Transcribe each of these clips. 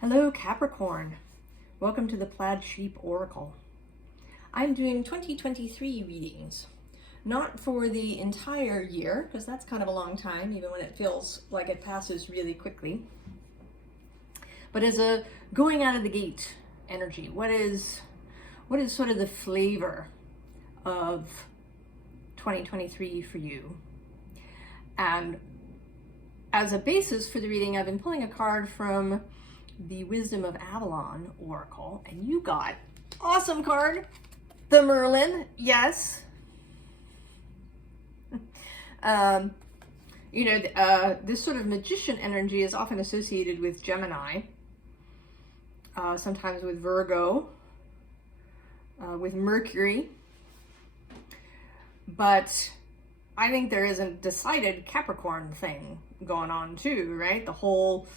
Hello Capricorn, welcome to the Plaid Sheep Oracle. I'm doing 2023 readings, not for the entire year, because that's kind of a long time, even when it feels like it passes really quickly, but as a going out of the gate energy. What is sort of the flavor of 2023 for you? And as a basis for the reading, I've been pulling a card from the Wisdom of Avalon Oracle, and you got awesome card, the Merlin. Yes. This sort of magician energy is often associated with Gemini, sometimes with Virgo, with Mercury, but I think there is a decided Capricorn thing going on too, right? The whole,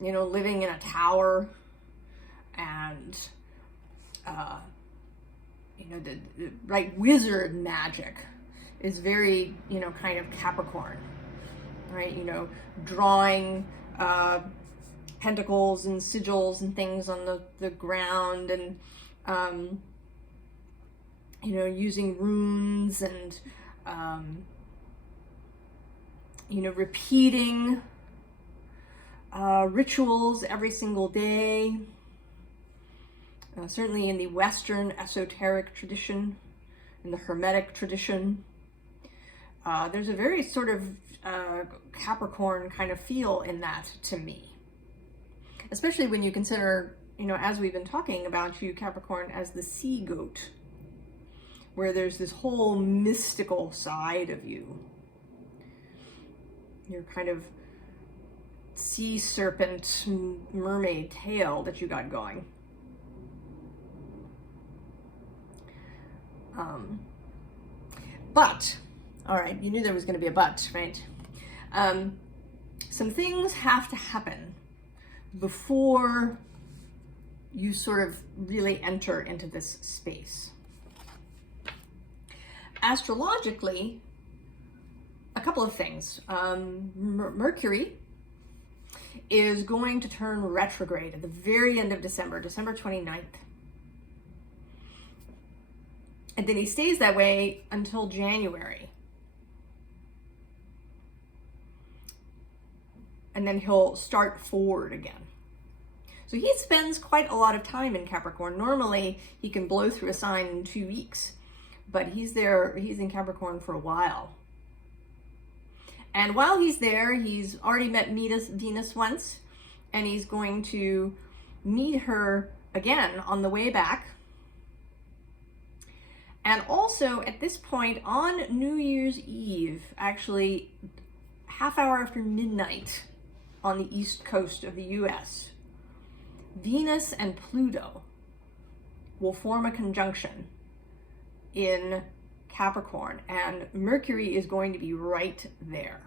living in a tower and, the right, wizard magic is very, kind of Capricorn, right? Drawing pentacles and sigils and things on the ground, and, using runes and, repeating rituals every single day. Certainly in the Western esoteric tradition, in the Hermetic tradition, there's a very sort of Capricorn kind of feel in that to me. Especially when you consider, as we've been talking about you, Capricorn, as the sea goat, where there's this whole mystical side of you. Your kind of sea serpent mermaid tail that you got going. But, all right, you knew there was going to be a but, right? Some things have to happen before you sort of really enter into this space. Astrologically, a couple of things. Mercury is going to turn retrograde at the very end of December 29th. And then he stays that way until January. And then he'll start forward again. So he spends quite a lot of time in Capricorn. Normally, he can blow through a sign in 2 weeks, but he's in Capricorn for a while. And while he's there, he's already met Venus once, and he's going to meet her again on the way back. And also at this point on New Year's Eve, actually half hour after midnight on the east coast of the US, Venus and Pluto will form a conjunction in Capricorn, and Mercury is going to be right there,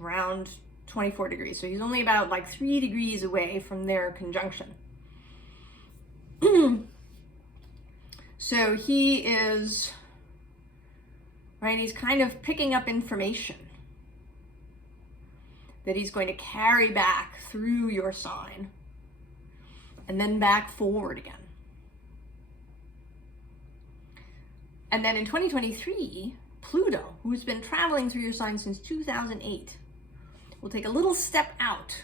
around 24 degrees. So he's only about like 3 degrees away from their conjunction. So he is, right, he's kind of picking up information that he's going to carry back through your sign and then back forward again. And then in 2023, Pluto, who's been traveling through your sign since 2008, will take a little step out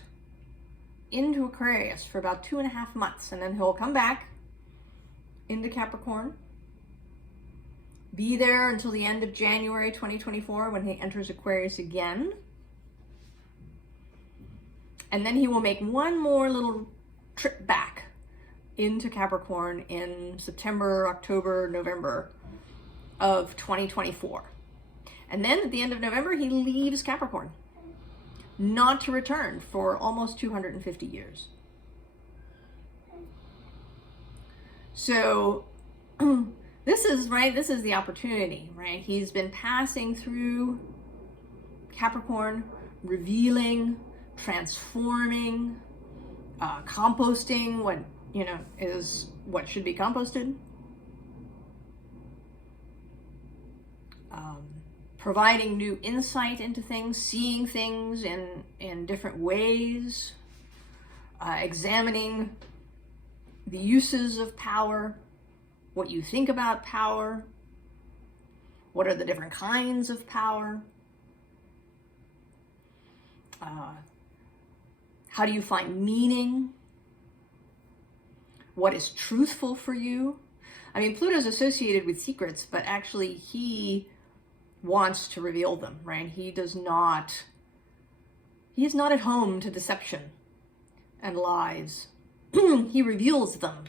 into Aquarius for about 2.5 months, and then he'll come back into Capricorn, be there until the end of January 2024 when he enters Aquarius again. And then he will make one more little trip back into Capricorn in September, October, November of 2024. And then at the end of November, he leaves Capricorn, not to return for almost 250 years. So this is the opportunity, right? He's been passing through Capricorn, revealing, transforming, composting what, is what should be composted. Providing new insight into things, seeing things in different ways, examining the uses of power, what you think about power, what are the different kinds of power, how do you find meaning, what is truthful for you. I mean, Pluto's associated with secrets, but actually he wants to reveal them, right? He is not at home to deception and lies. He reveals them.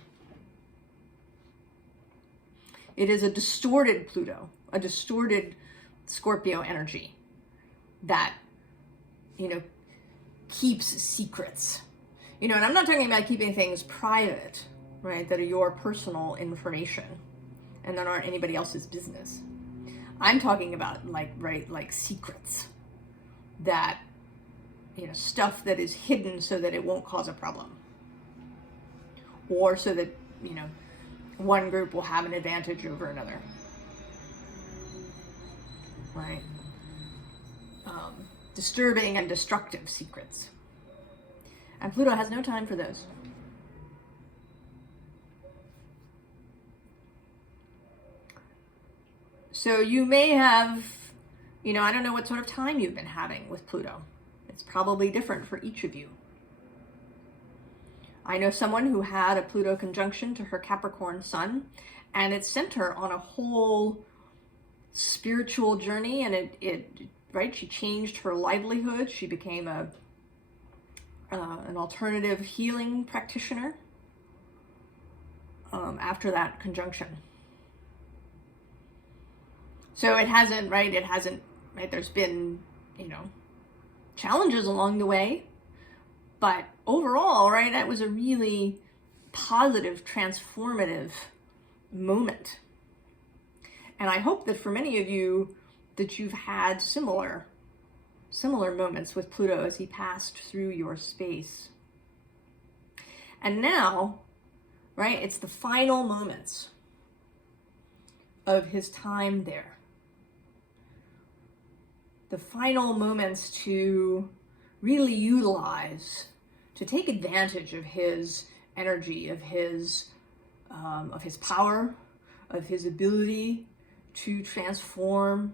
It is a distorted Pluto, a distorted Scorpio energy that, keeps secrets. And I'm not talking about keeping things private, right, that are your personal information and that aren't anybody else's business. I'm talking about like secrets that, stuff that is hidden so that it won't cause a problem. Or so that, one group will have an advantage over another. Right? Disturbing and destructive secrets. And Pluto has no time for those. So you may have, I don't know what sort of time you've been having with Pluto. It's probably different for each of you. I know someone who had a Pluto conjunction to her Capricorn sun, and it sent her on a whole spiritual journey, and she changed her livelihood. She became an alternative healing practitioner after that conjunction. So it hasn't, there's been, challenges along the way, but overall, that was a really positive, transformative moment. And I hope that for many of you that you've had similar moments with Pluto as he passed through your space. And now, it's the final moments of his time there. The final moments to really utilize, to take advantage of his energy, of his power, of his ability to transform,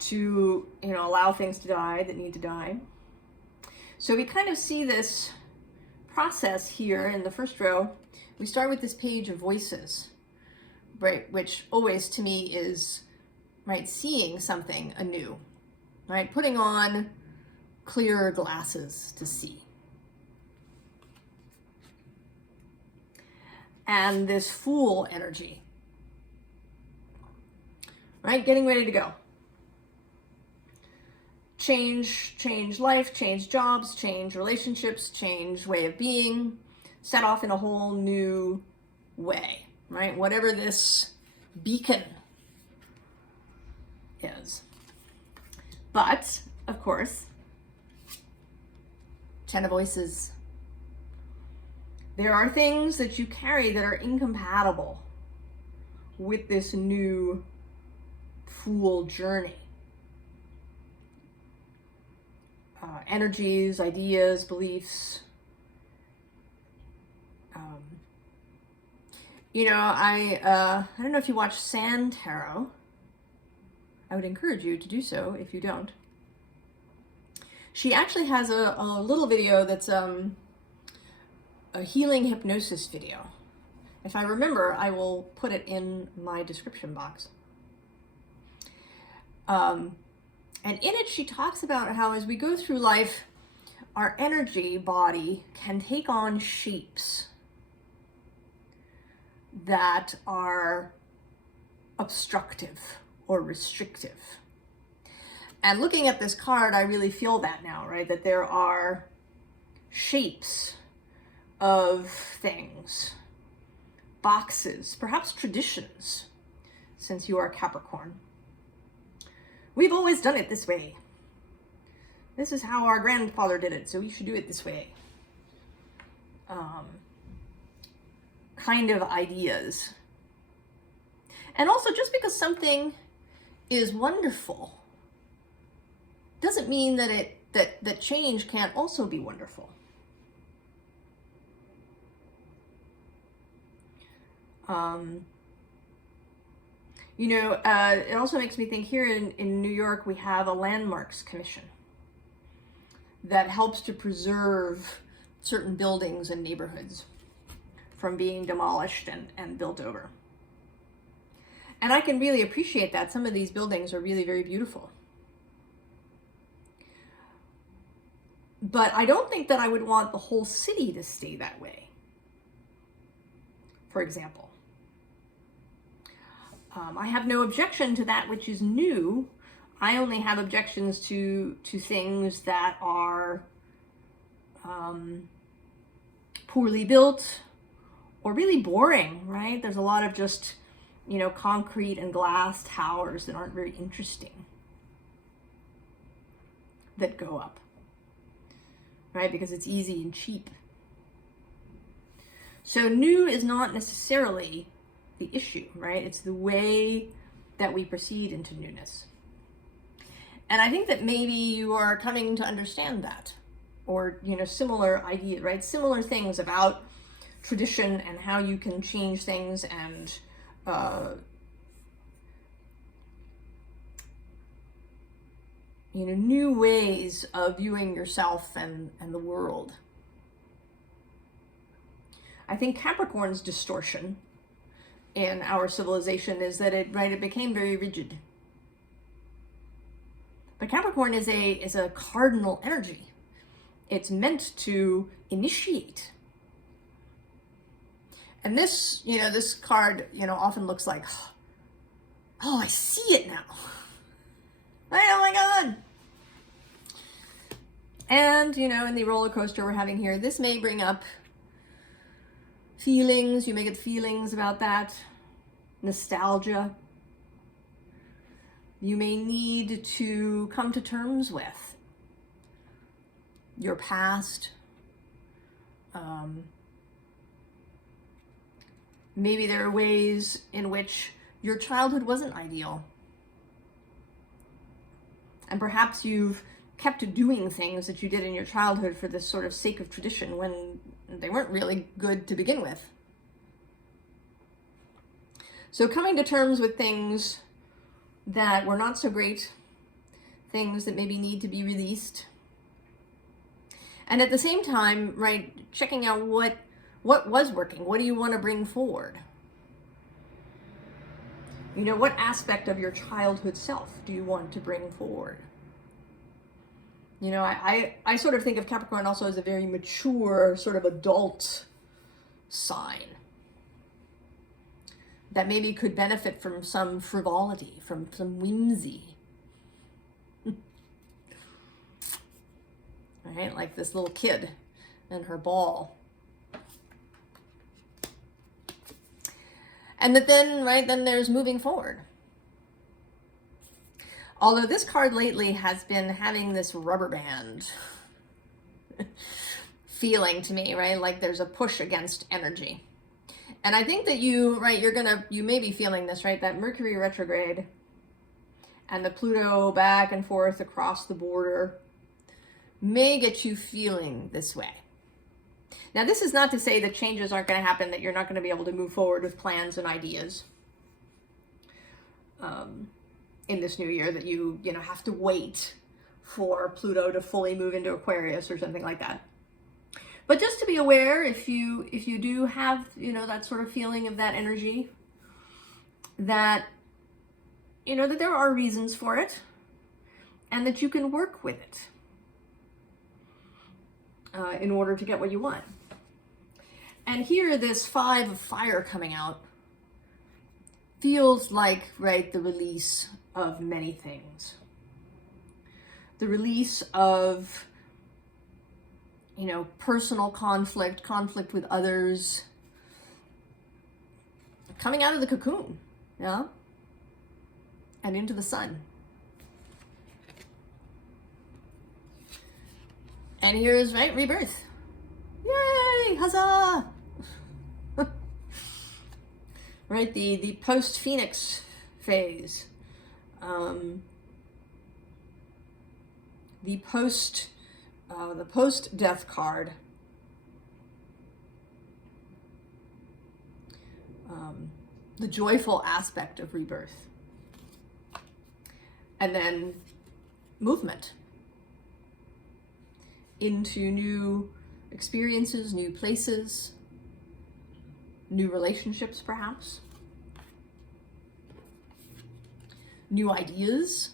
to allow things to die that need to die. So we kind of see this process here in the first row. We start with this page of voices, right, which always to me is seeing something anew, putting on clearer glasses to see. And this Fool energy, getting ready to go. Change life, change jobs, change relationships, change way of being, set off in a whole new way, Whatever this beacon is. But, of course, 10 of Voices. There are things that you carry that are incompatible with this new Fool journey. Energies, ideas, beliefs. I don't know if you watch Sand Tarot. I would encourage you to do so if you don't. She actually has a little video that's a healing hypnosis video. If I remember, I will put it in my description box. And in it, she talks about how as we go through life, our energy body can take on shapes that are obstructive or restrictive. And looking at this card, I really feel that now, that there are shapes of things, boxes, perhaps traditions, since you are Capricorn. We've always done it this way. This is how our grandfather did it, so we should do it this way. Kind of ideas. And also, just because something is wonderful doesn't mean that it that change can also be wonderful. You know, it also makes me think here in New York, we have a landmarks commission that helps to preserve certain buildings and neighborhoods from being demolished and built over. And I can really appreciate that. Some of these buildings are really very beautiful. But I don't think that I would want the whole city to stay that way, for example. I have no objection to that which is new. I only have objections to things that are poorly built or really boring, right? There's a lot of just, you know, concrete and glass towers that aren't very interesting that go up, right? Because it's easy and cheap. So new is not necessarily the issue, right? It's the way that we proceed into newness. And I think that maybe you are coming to understand that, or, you know, similar ideas, right? Similar things about tradition and how you can change things and you know, new ways of viewing yourself and the world. I think Capricorn's distortion in our civilization is that it became very rigid. But Capricorn is a cardinal energy. It's meant to initiate. And this, you know, this card, you know, often looks like, oh, I see it now. Oh my God. And, you know, in the roller coaster we're having here, this may bring up feelings. You may get feelings about that. Nostalgia. You may need to come to terms with your past. Maybe there are ways in which your childhood wasn't ideal. And perhaps you've kept doing things that you did in your childhood for this sort of sake of tradition when they weren't really good to begin with. So coming to terms with things that were not so great, things that maybe need to be released. And at the same time, right, checking out what was working. What do you want to bring forward? You know, what aspect of your childhood self do you want to bring forward? You know, I sort of think of Capricorn also as a very mature, sort of adult sign that maybe could benefit from some frivolity, from some whimsy. Right? Like this little kid and her ball. And that then, right, then there's moving forward. Although this card lately has been having this rubber band feeling to me, right? Like there's a push against energy. And I think that you, right, you may be feeling this, right? That Mercury retrograde and the Pluto back and forth across the border may get you feeling this way. Now, this is not to say that changes aren't going to happen, that you're not going to be able to move forward with plans and ideas in this new year, that you know, have to wait for Pluto to fully move into Aquarius or something like that. But just to be aware, if you do have, you know, that sort of feeling of that energy, that, you know, that there are reasons for it and that you can work with it in order to get what you want. And here, this 5 of fire coming out feels like, right, the release of many things. The release of, you know, personal conflict with others, coming out of the cocoon, yeah, and into the sun. And here's, right, rebirth. Yay, huzzah! Right, the post-Phoenix phase. the post-death card, the joyful aspect of rebirth, and then movement into new experiences, new places, new relationships perhaps, new ideas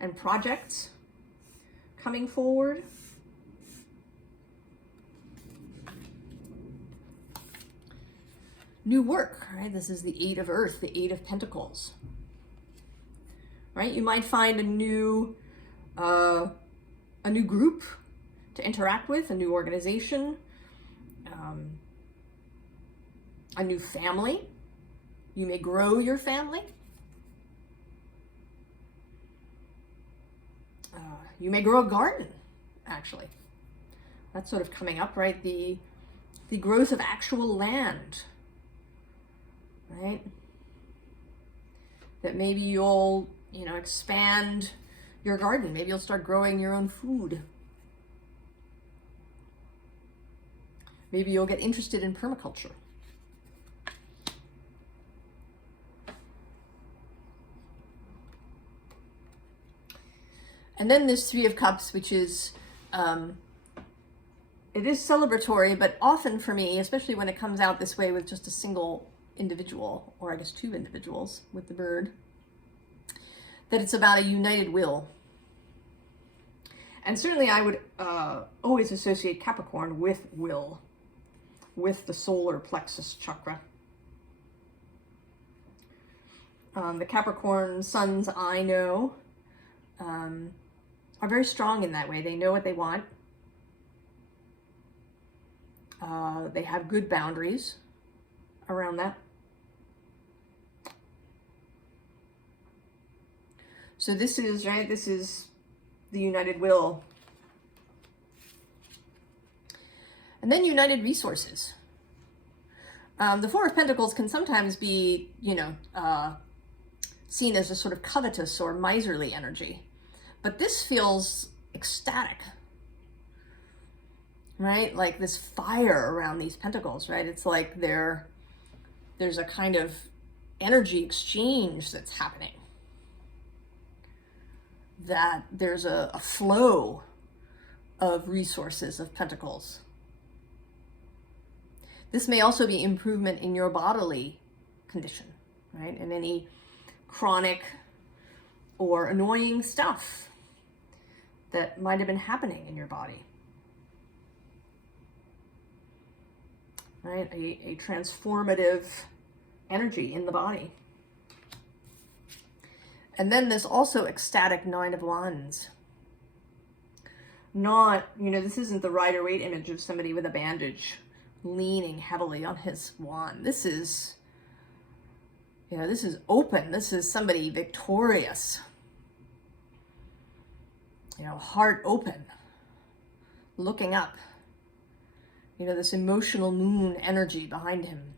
and projects coming forward. New work, right? This is the Eight of Earth, the Eight of Pentacles, right? You might find a new group to interact with, a new organization, a new family. You may grow your family. You may grow a garden, actually. That's sort of coming up, right? The growth of actual land, right? That maybe you'll, expand your garden. Maybe you'll start growing your own food. Maybe you'll get interested in permaculture. And then this Three of Cups, which is, it is celebratory, but often for me, especially when it comes out this way with just a single individual, or I guess two individuals with the bird, that it's about a united will. And certainly I would always associate Capricorn with will, with the solar plexus chakra. The Capricorn sons I know are very strong in that way. They know what they want. They have good boundaries around that. So this is, right, this is the united will. And then united resources. The Four of Pentacles can sometimes be, seen as a sort of covetous or miserly energy. But this feels ecstatic, right? Like this fire around these pentacles, right? It's like there's a kind of energy exchange that's happening. That there's a flow of resources, of pentacles. This may also be improvement in your bodily condition, right? And any chronic or annoying stuff that might have been happening in your body. Right? A transformative energy in the body. And then there's also ecstatic Nine of Wands. Not, this isn't the Rider-Waite image of somebody with a bandage leaning heavily on his wand. This is, this is open. This is somebody victorious. Heart open, looking up. This emotional moon energy behind him.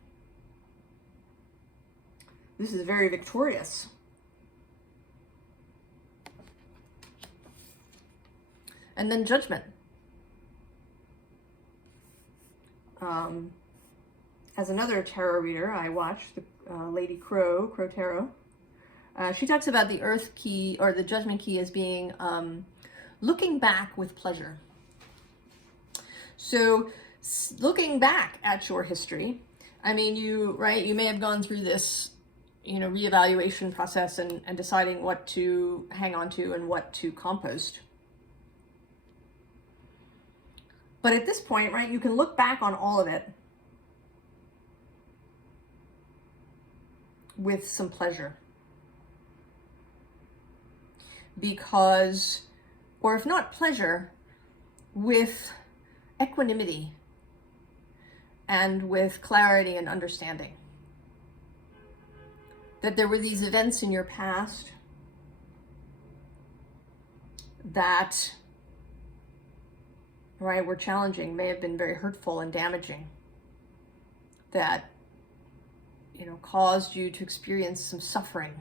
This is very victorious. And then Judgment. As another tarot reader I watched, the Lady Crow Tarot, she talks about the Earth key or the Judgment key as being looking back with pleasure. So looking back at your history, you may have gone through this, reevaluation process and deciding what to hang on to and what to compost. But at this point, right, you can look back on all of it with some pleasure. Because, or if not pleasure, with equanimity and with clarity and understanding. That there were these events in your past that, right, were challenging, may have been very hurtful and damaging, that, caused you to experience some suffering.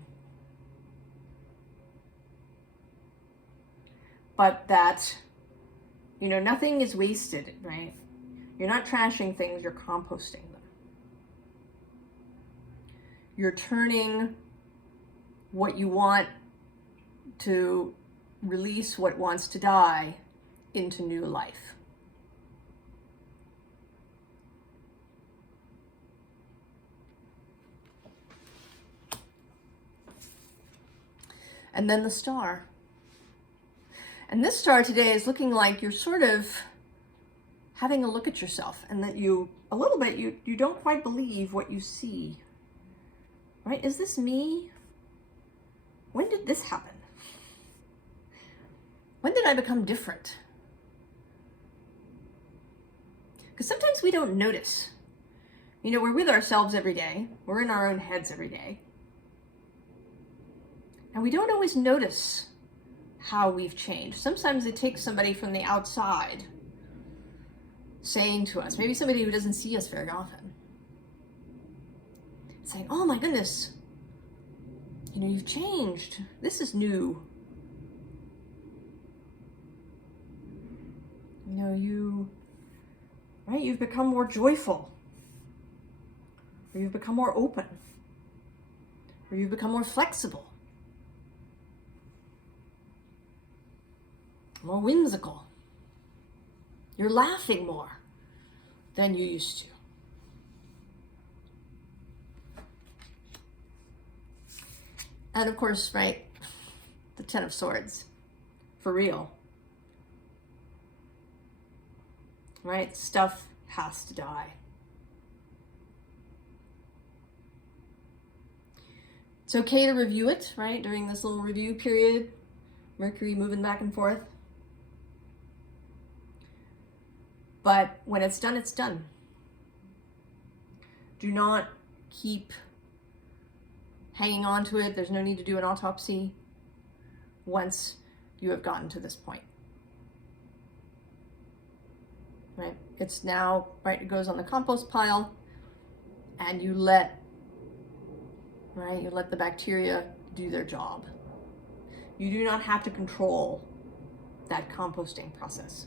but that, you know, nothing is wasted, right? You're not trashing things, you're composting them. You're turning what you want to release, what wants to die, into new life. And then the star. And this star today is looking like you're sort of having a look at yourself, and that you, a little bit, you don't quite believe what you see. Right? Is this me? When did this happen? When did I become different? Because sometimes we don't notice. You know, we're with ourselves every day. We're in our own heads every day. And we don't always notice how we've changed. Sometimes it takes somebody from the outside saying to us, maybe somebody who doesn't see us very often, saying, oh my goodness, you know, you've changed. This is new. You know, you've become more joyful. Or you've become more open. Or you've become more flexible. More whimsical. You're laughing more than you used to. And of course, right, the Ten of Swords, for real. Right, stuff has to die. It's okay to review it, right, during this little review period. Mercury moving back and forth. But when it's done, it's done. Do not keep hanging on to it. There's no need to do an autopsy once you have gotten to this point. Right? It's now, right, it goes on the compost pile, and you let the bacteria do their job. You do not have to control that composting process.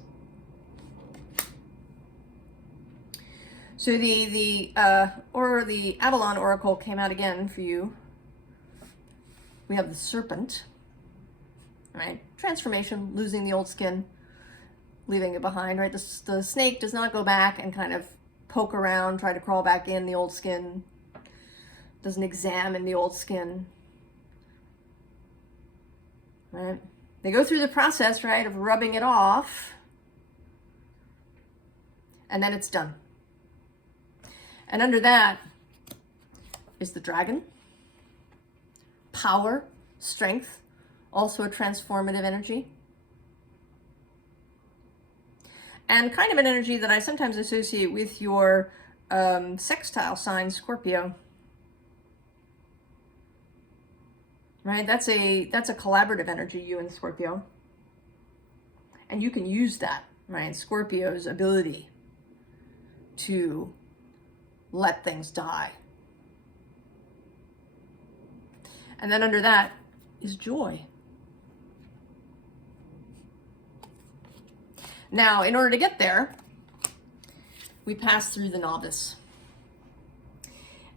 So the Avalon Oracle came out again for you. We have the Serpent, right? Transformation, losing the old skin, leaving it behind, right? The snake does not go back and kind of poke around, try to crawl back in the old skin. Doesn't examine the old skin, right? They go through the process, right, of rubbing it off, and then it's done. And under that is the dragon. Power, strength, also a transformative energy. And kind of an energy that I sometimes associate with your sextile sign, Scorpio. Right? That's a collaborative energy, you and Scorpio. And you can use that, right? Scorpio's ability to let things die. And then under that is joy. Now, in order to get there, we pass through the novice.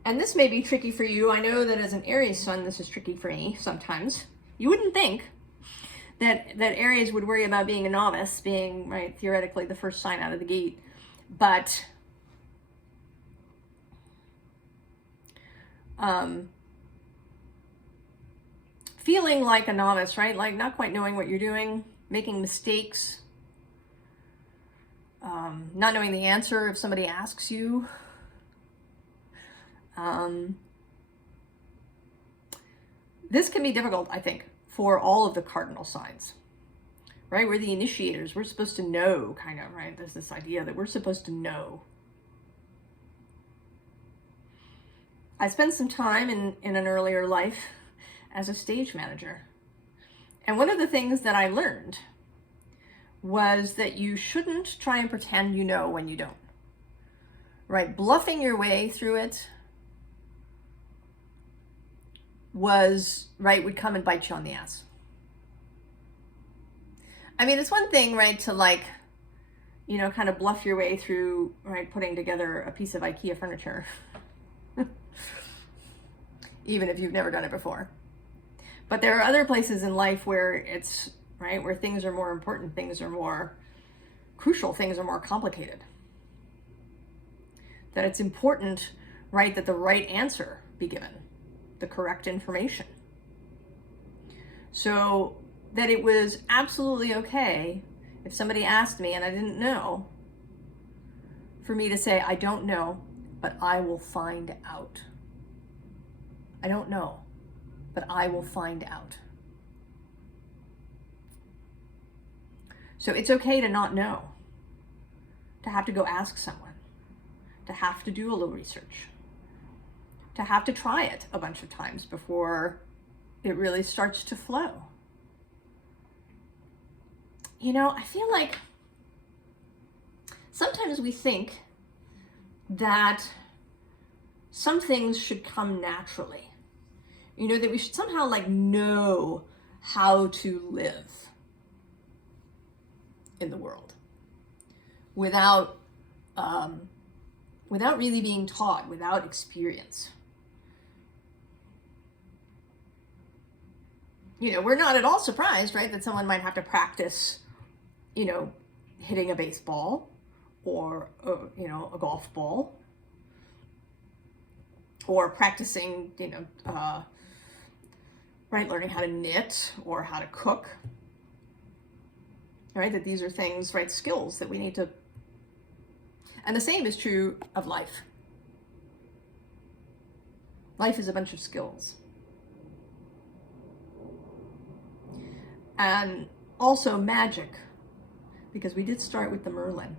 And this may be tricky for you. I know that as an Aries sun, this is tricky for me sometimes. You wouldn't think that Aries would worry about being a novice, being, right, theoretically the first sign out of the gate. But feeling like a novice, right? Like not quite knowing what you're doing, making mistakes, not knowing the answer if somebody asks you. This can be difficult, I think, for all of the cardinal signs, right? We're the initiators. We're supposed to know, kind of, right? There's this idea that we're supposed to know. I spent some time in an earlier life as a stage manager. And one of the things that I learned was that you shouldn't try and pretend you know when you don't. Right? Bluffing your way through it would come and bite you on the ass. I mean, it's one thing, right, to like, you know, kind of bluff your way through, right, putting together a piece of IKEA furniture, even if you've never done it before. But there are other places in life where it's, right, where things are more important, things are more crucial, things are more complicated. That it's important, right, that the right answer be given, the correct information. So that it was absolutely okay if somebody asked me and I didn't know, for me to say, I don't know, but I will find out. I don't know, but I will find out. So it's okay to not know, to have to go ask someone, to have to do a little research, to have to try it a bunch of times before it really starts to flow. You know, I feel like sometimes we think that some things should come naturally. You know, that we should somehow like know how to live in the world without really being taught, without experience. You know, we're not at all surprised, right, that someone might have to practice, you know, hitting a baseball or, you know, a golf ball, or practicing, you know, right, learning how to knit or how to cook, right, that these are things, right, skills that we need to, and the same is true of life. Life is a bunch of skills. And also magic, because we did start with the Merlin.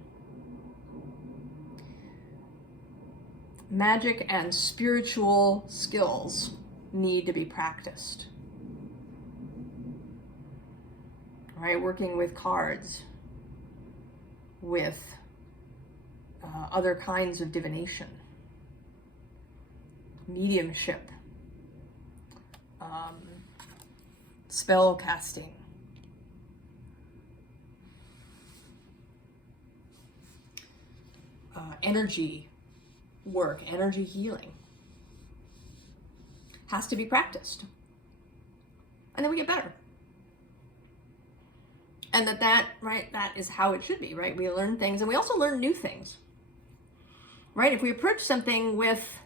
Magic and spiritual skills need to be practiced. Right, working with cards, with other kinds of divination, mediumship, spell casting, energy work, energy healing has to be practiced. And then we get better. And that, right, that is how it should be, right? We learn things and we also learn new things, right? If we approach something with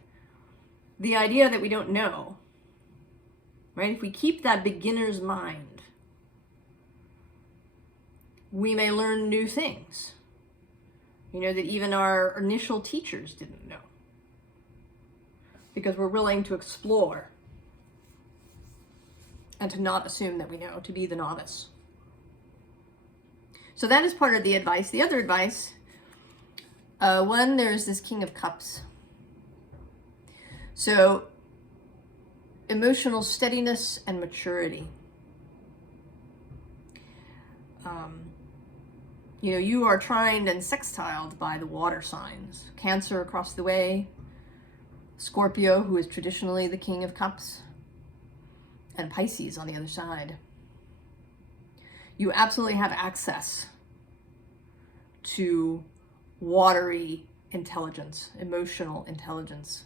the idea that we don't know, right? If we keep that beginner's mind, we may learn new things, you know, that even our initial teachers didn't know, because we're willing to explore and to not assume that we know, to be the novice. So that is part of the advice. The other advice, one, there's this King of Cups. So emotional steadiness and maturity. You know, you are trined and sextiled by the water signs. Cancer across the way, Scorpio, who is traditionally the King of Cups, and Pisces on the other side. You absolutely have access to watery intelligence, emotional intelligence.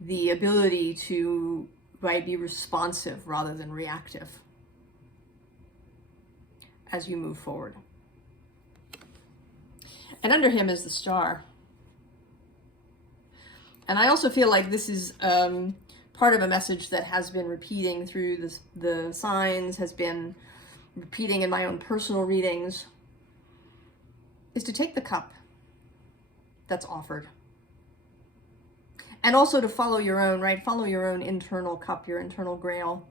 The ability to, right, be responsive rather than reactive as you move forward. And under him is the star. And I also feel like this is part of a message that has been repeating through the signs, has been repeating in my own personal readings, is to take the cup that's offered. And also to follow your own, right? Follow your own internal cup, your internal grail.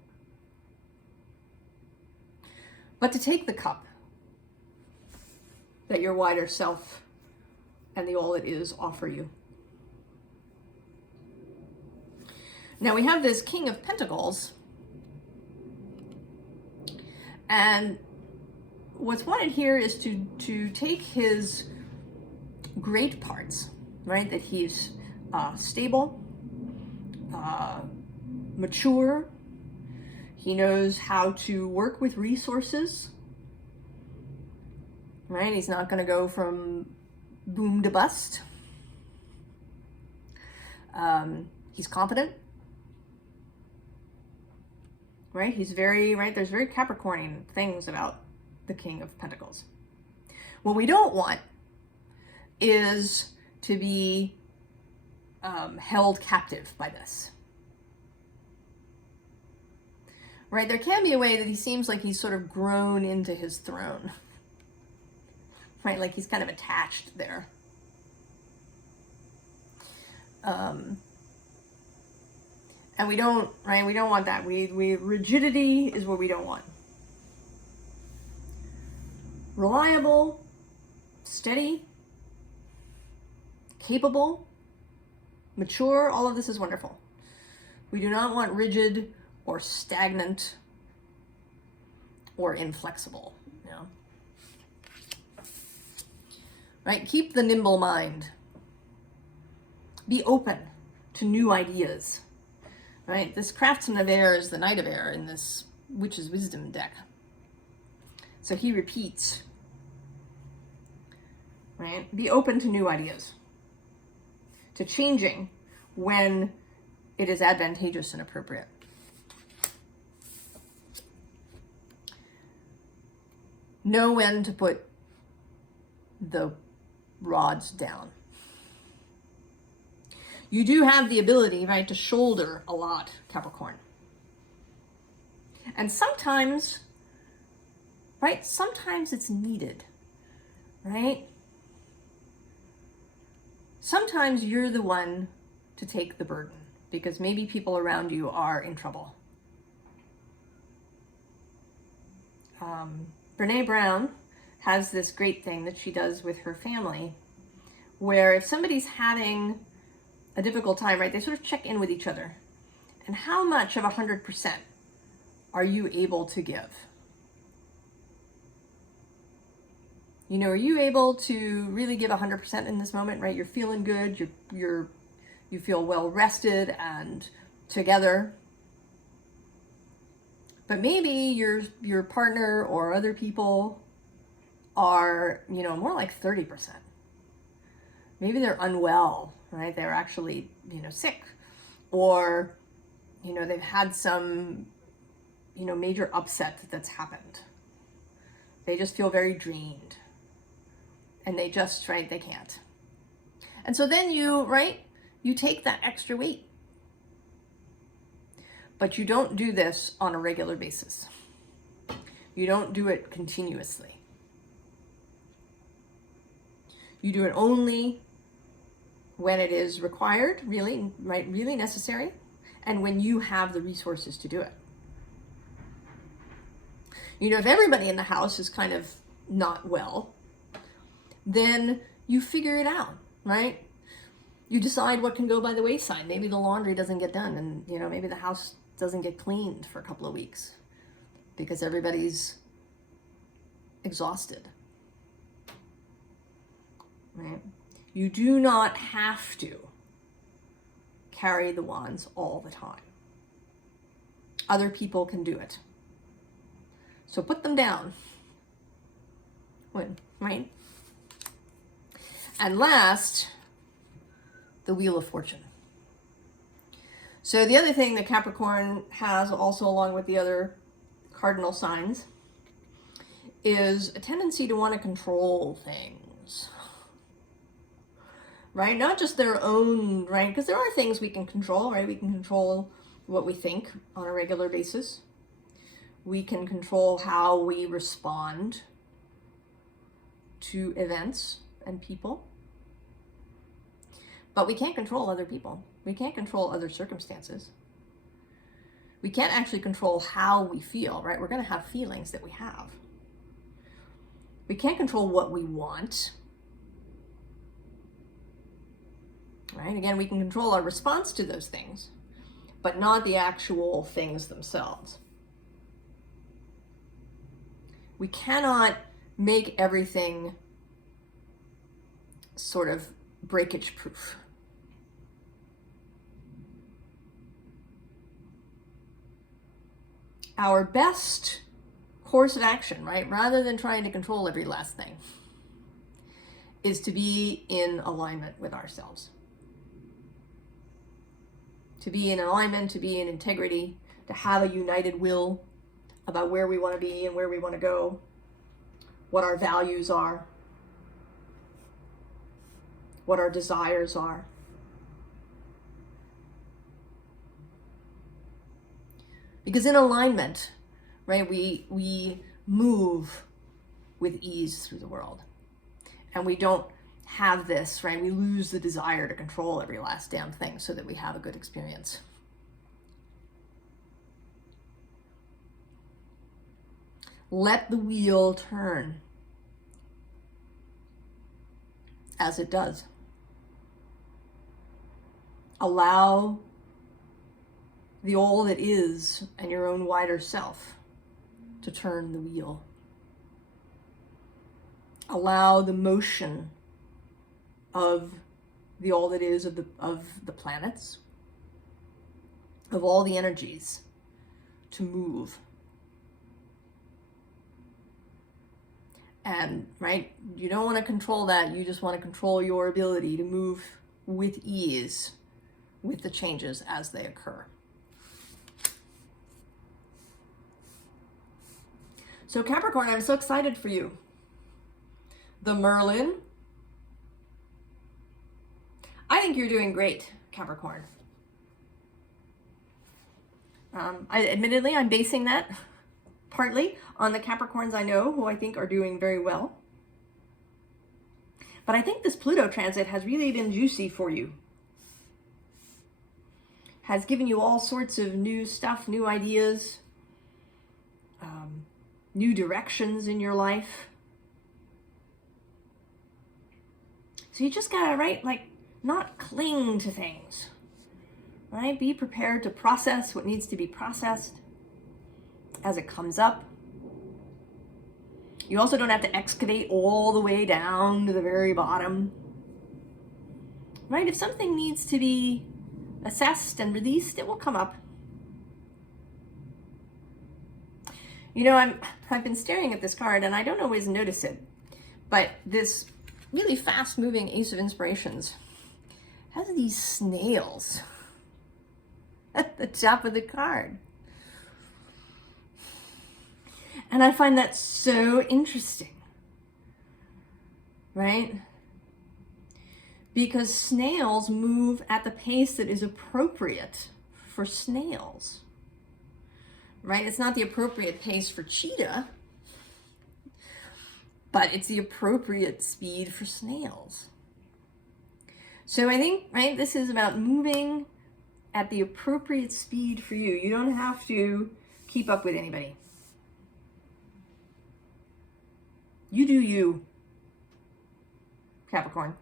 But to take the cup that your wider self and the all it is offer you. Now we have this King of Pentacles, and what's wanted here is to take his great parts, right? That he's stable, mature, He knows how to work with resources, right? He's not going to go from boom to bust. He's confident, right? He's very, right? There's very Capricornian things about the King of Pentacles. What we don't want is to be held captive by this. Right? There can be a way that he seems like he's sort of grown into his throne. Right? Like he's kind of attached there. And we don't, right? We don't want that. Rigidity is what we don't want. Reliable, steady, capable, mature, all of this is wonderful. We do not want rigid or stagnant or inflexible, you know? Right? Keep the nimble mind. Be open to new ideas. Right? This Craftsman of Air is the Knight of Air in this Witch's Wisdom deck. So he repeats. Right? Be open to new ideas. To changing when it is advantageous and appropriate. Know when to put the rods down. You do have the ability, right, to shoulder a lot, Capricorn. And sometimes, right, sometimes it's needed, right? Sometimes you're the one to take the burden because maybe people around you are in trouble. Brene Brown has this great thing that she does with her family where if somebody's having a difficult time, right, they sort of check in with each other. And how much of 100% are you able to give? You know, are you able to really give 100% in this moment, right? You're feeling good, you feel well rested and together. But maybe your partner or other people are, you know, more like 30%. Maybe they're unwell, right? They're actually, you know, sick, or, you know, they've had some, you know, major upset that's happened. They just feel very drained and they just, right, they can't. And so then you, right, you take that extra weight, but you don't do this on a regular basis. You don't do it continuously. You do it only when it is required, really, right, really necessary, and when you have the resources to do it. You know, if everybody in the house is kind of not well, then you figure it out, right? You decide what can go by the wayside. Maybe the laundry doesn't get done, and, you know, maybe the house doesn't get cleaned for a couple of weeks because everybody's exhausted, right? You do not have to carry the wands all the time. Other people can do it. So put them down. Right? And last, the Wheel of Fortune. So the other thing that Capricorn has also along with the other cardinal signs is a tendency to want to control things. Right? Not just their own, right? Because there are things we can control, right? We can control what we think on a regular basis. We can control how we respond to events and people. But we can't control other people. We can't control other circumstances. We can't actually control how we feel, right? We're going to have feelings that we have. We can't control what we want. Right? Again, we can control our response to those things, but not the actual things themselves. We cannot make everything sort of breakage proof. our best course of action, right, rather than trying to control every last thing, is to be in alignment with ourselves. To be in alignment, to be in integrity, to have a united will about where we want to be and where we want to go, what our values are, what our desires are. Because in alignment, right, we move with ease through the world. And we don't have this, right? We lose the desire to control every last damn thing so that we have a good experience. Let the wheel turn as it does. Allow the all that is and your own wider self to turn the wheel. Allow the motion of the all that is of the planets, of all the energies, to move. And, right, you don't want to control that. You just want to control your ability to move with ease with the changes as they occur. So Capricorn, I'm so excited for you. The Merlin. I think you're doing great, Capricorn. Admittedly, I'm basing that partly on the Capricorns I know who I think are doing very well. But I think this Pluto transit has really been juicy for you. Has given you all sorts of new stuff, new ideas, new directions in your life. So you just gotta, right, like, not cling to things, right? Be prepared to process what needs to be processed as it comes up. You also don't have to excavate all the way down to the very bottom, right? If something needs to be assessed and released, it will come up. You know, I've been staring at this card and I don't always notice it, but this really fast-moving Ace of Inspirations has these snails at the top of the card. And I find that so interesting, right? Because snails move at the pace that is appropriate for snails, right? It's not the appropriate pace for cheetah, but it's the appropriate speed for snails. So I think, right, this is about moving at the appropriate speed for you. You don't have to keep up with anybody. You do you, Capricorn.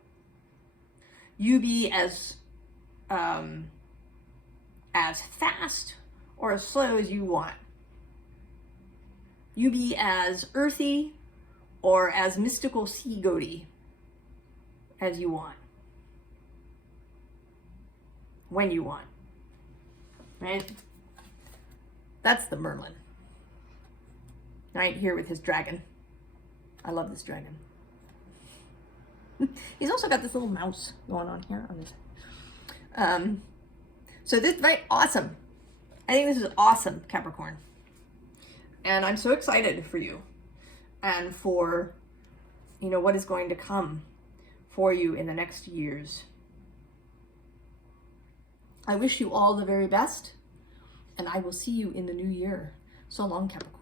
You be as fast or as slow as you want. You be as earthy or as mystical sea goaty as you want. When you want. Right? That's the Merlin. Right here with his dragon. I love this dragon. He's also got this little mouse going on here on this. So this, right, awesome. I think this is awesome, Capricorn. And I'm so excited for you and for, you know, what is going to come for you in the next years. I wish you all the very best, and I will see you in the new year. So long, Capricorn.